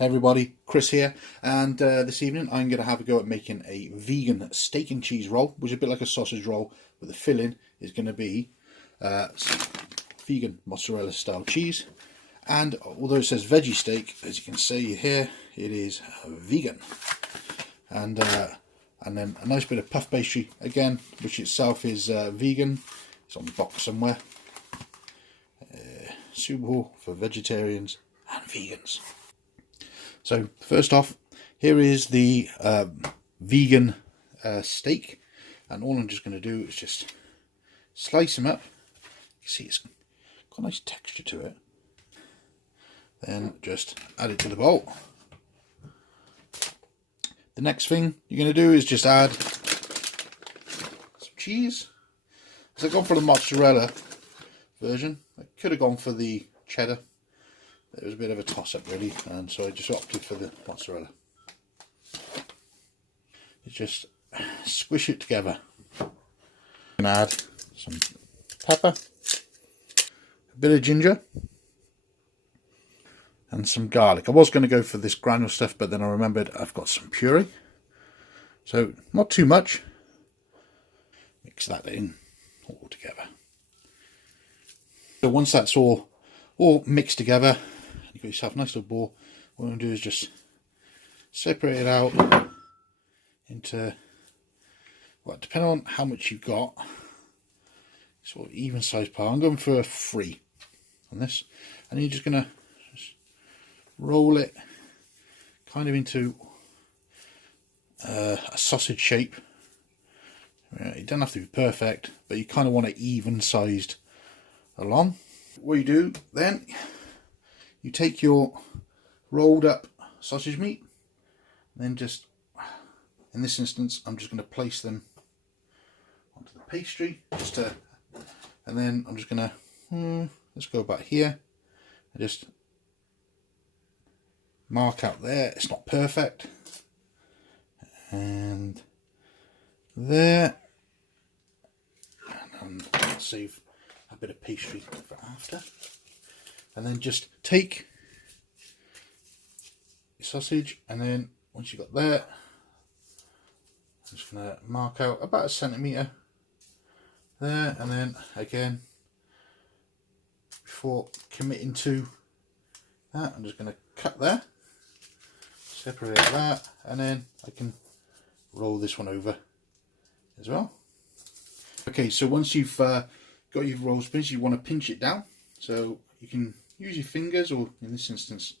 Hey everybody, Chris here, and this evening I'm going to have a go at making a vegan steak and cheese roll, which is a bit like a sausage roll, but the filling is going to be vegan mozzarella style cheese. And although it says veggie steak, as you can see here, it is vegan. And then a nice bit of puff pastry again, which itself is vegan. It's on the box somewhere. Suitable for vegetarians and vegans. So first off, here is the vegan steak, and all I'm just going to do is just slice them up. You see it's got a nice texture to it. Then just add it to the bowl. The next thing you're going to do is just add some cheese. So I've gone for the mozzarella version. I could have gone for the cheddar. It was a bit of a toss-up really, and so I just opted for the mozzarella. You just squish it together. And add some pepper, a bit of ginger, and some garlic. I was going to go for this granule stuff, but then I remembered I've got some puree. So not too much. Mix that in all together. So once that's all mixed together, you've got yourself a nice little ball. What I'm going to do is just separate it out into, well, depending on how much you've got, sort of even sized pile. I'm going for 3 on this, and you're just going to roll it kind of into a sausage shape. It doesn't have to be perfect, but you kind of want it even sized along. What you do then, you take your rolled up sausage meat, and then just, in this instance, I'm just going to place them onto the pastry, and then I'm just going to, let's go back here, and just mark out there. It's not perfect, and there, and I'll save a bit of pastry for after. And then just take your sausage, and then once you've got there, I'm just going to mark out about 1 centimetre there, and then again, before committing to that, I'm just going to cut there, separate that, and then I can roll this one over as well. Okay, so once you've got your roll pins, you want to pinch it down, so you can use your fingers, or in this instance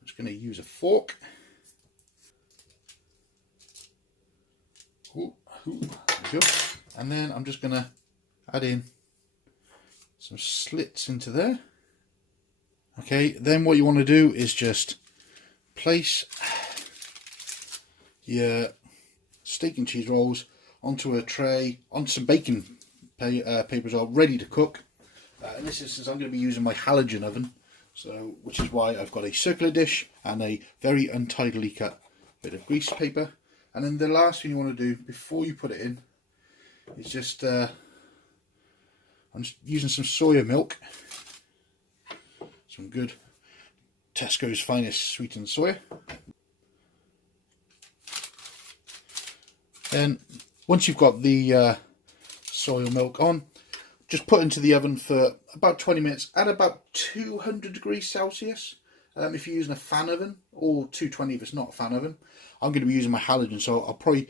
I'm just going to use a fork. Ooh, there we go. And then I'm just going to add in some slits into there. Okay, then what you want to do is just place your steak and cheese rolls onto a tray, onto some baking paper as well, ready to cook. In this instance, I'm going to be using my halogen oven, so which is why I've got a circular dish and a very untidily cut bit of grease paper. And then the last thing you want to do before you put it in is just, I'm just using some soya milk, some good Tesco's finest sweetened soya. Then once you've got the soy milk on, just put into the oven for about 20 minutes at about 200 degrees Celsius if you're using a fan oven, or 220 if it's not a fan oven. I'm going to be using my halogen, so I'll probably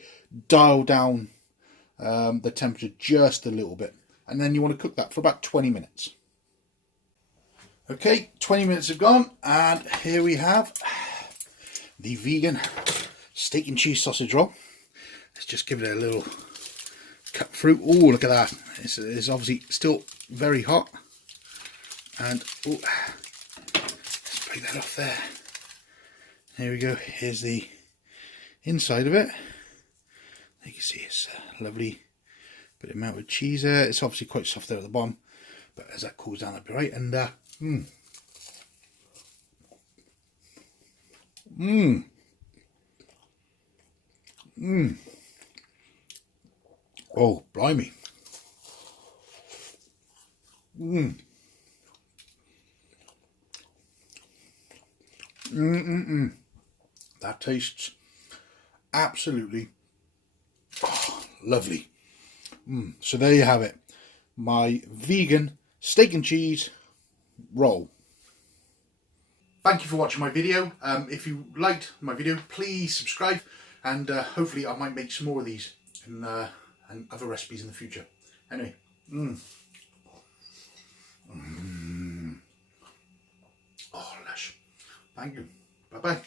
dial down the temperature just a little bit, and then you want to cook that for about 20 minutes. Okay, 20 minutes have gone, and here we have the vegan steak and cheese sausage roll. Let's just give it a little cut through. Oh, look at that. It's obviously still very hot. And oh, let's break that off there. There we go. Here's the inside of it. You can see it's a lovely bit of melted cheese there. It's obviously quite soft there at the bottom, but as that cools down, that'll be right. And oh, blimey. That tastes absolutely lovely. So there you have it. My vegan steak and cheese roll. Thank you for watching my video. If you liked my video, please subscribe, and hopefully I might make some more of these and other recipes in the future. Anyway, oh lush. Thank you. Bye bye.